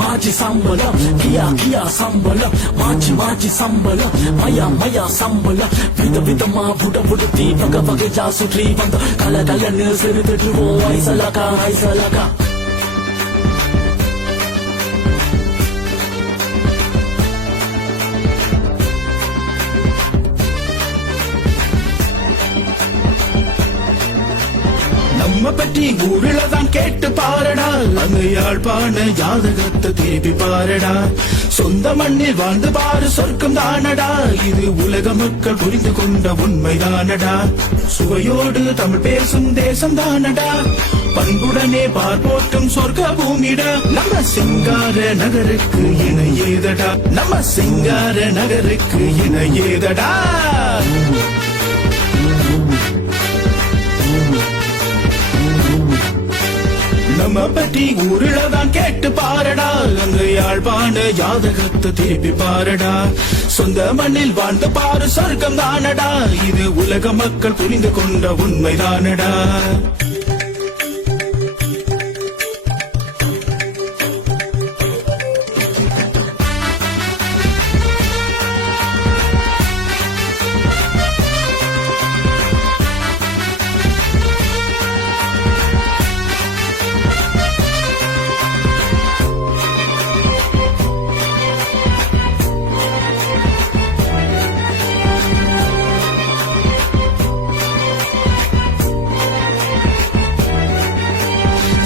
மாச்சி சம்பளம் கியா கியா சம்பளம் மாச்சி சம்பளம் மயா சம்பளம் விதமா புடத்தி வகையா சுற்றி வந்த கலகலன்னு சிறுதுவோம் ஐசலகா நம்ம பற்றி ஊரில்தான் கேட்டு பாரடா, அந்த யாழ்ப்பாண ஜாதகத்தை திருப்பி பாரடா. சொந்த மண்ணில் வாழ்ந்து பாரு சொர்க்கம் தானடா, இது உலக மக்கள் புரிந்து கொண்ட உண்மைதானடா. சுவையோடு தமிழ் பேசும் தேசம் தானடா, பண்புடனே பார்ப்போட்டும் சொர்க்க பூமிடா. நம்ம சிங்கார நகருக்கு இணை ஏதடா, நம்ம சிங்கார நகருக்கு இணை ஏதடா. நம்ம பற்றி ஊரில்தான் கேட்டு பாரடா, அந்த யாழ்ப்பாண ஜாதகத்தை திருப்பி பாரடா. சொந்த மண்ணில் வாழ்ந்து பாரு சொர்க்கம் தானடா, இது உலக மக்கள் புரிந்து கொண்ட உண்மைதானடா.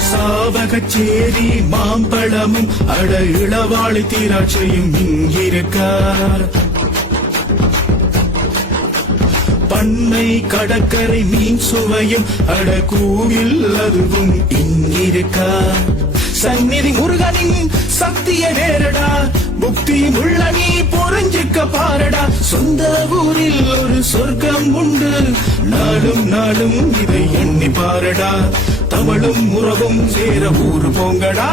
சாவகச்சேரி மாம்பழமும் அட இளவாளி திராட்சையும் இங்கிருக்கார். பண்ணை கடற்கரை மீன் சுவையும் அட கூவில் அதுவும் இங்கிருக்கார். சந்நிதி முருகனின் சக்திய வேறடா, முக்தி உள்ள நீ புரிஞ்சுக்க பாரடா. சொந்த ஊரில் ஒரு சொர்க்கம் உண்டு, நாளும் நாளும் இதை எண்ணி பாரடா. தமிழும் உறவும் சேர ஊரு போங்கடா.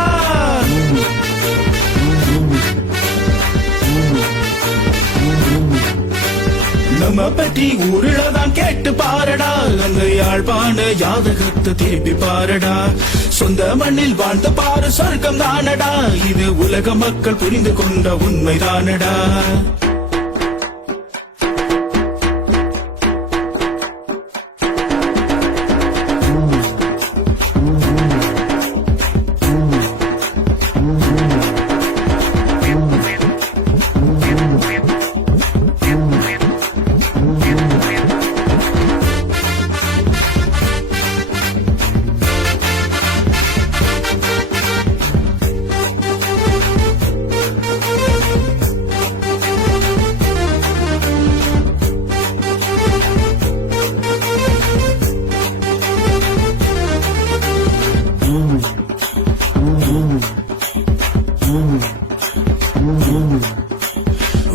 நம்ம பற்றி ஊரில்தான் கேட்டு பாரடா, அந்த யாழ்ப்பாண ஜாதகத்தை திருப்பி பாரடா. சொந்த மண்ணில் வாழ்ந்த பாரு சொர்க்கம் தானடா, இது உலக மக்கள் புரிந்து கொண்ட உண்மைதானடா.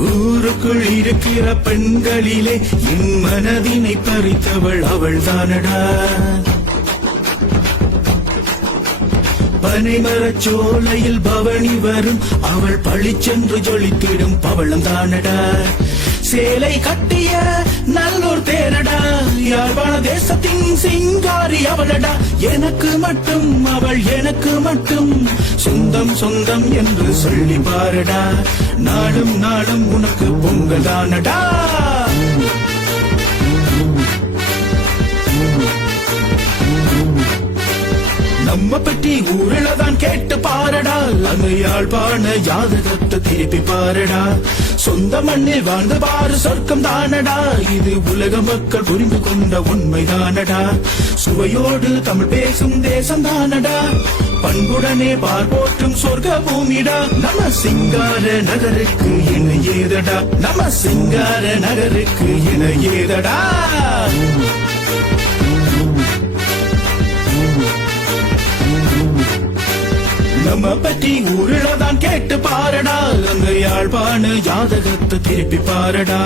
ஊருக்குள் இருக்கிற பெண்களிலே என் மனதினை பறித்தவள் அவள் தானடா. பனைமரச் சோலையில் பவனி வரும் அவள் பழிச்சென்று ஜொலித்திடும் பவளம் தானடா. சேலை கட்டிய நல்லூர் தேனடா, யாழ்ப்பாண தேசத்தின் சிங்காரி அவளடா. எனக்கு மட்டும் அவள் எனக்கு மட்டும் சொந்தம் சொந்தம் என்று சொல்லி பாரடா. நாளும் நாளும் உனக்கு பொங்கல் தானடா. நம்ம பற்றி ஊரில்தான் கேட்டு பாரடா, அந்த யாழ்ப்பாண ஜாதகத்தை திருப்பி பாரடா. சொந்த மண்ணில் வாழ்ந்து பாரு சொர்க்கம் தானடா, இது உலக மக்கள் புரிந்து கொண்ட உண்மைதானடா. சுவையோடு தமிழ் பேசும் தேசம் தானடா, பண்புடனே பார்ப்போற்றும் சொர்க்க பூமிடா. நம்ம சிங்கார நகருக்கு இணை ஏதடா, நம்ம சிங்கார நகருக்கு இணை ஏதடா. நம்ம பற்றி ஊரில்தான் கேட்டு பாரடா, அந்த யாழ்ப்பாண ஜாதகத்தை திருப்பி பாரடா.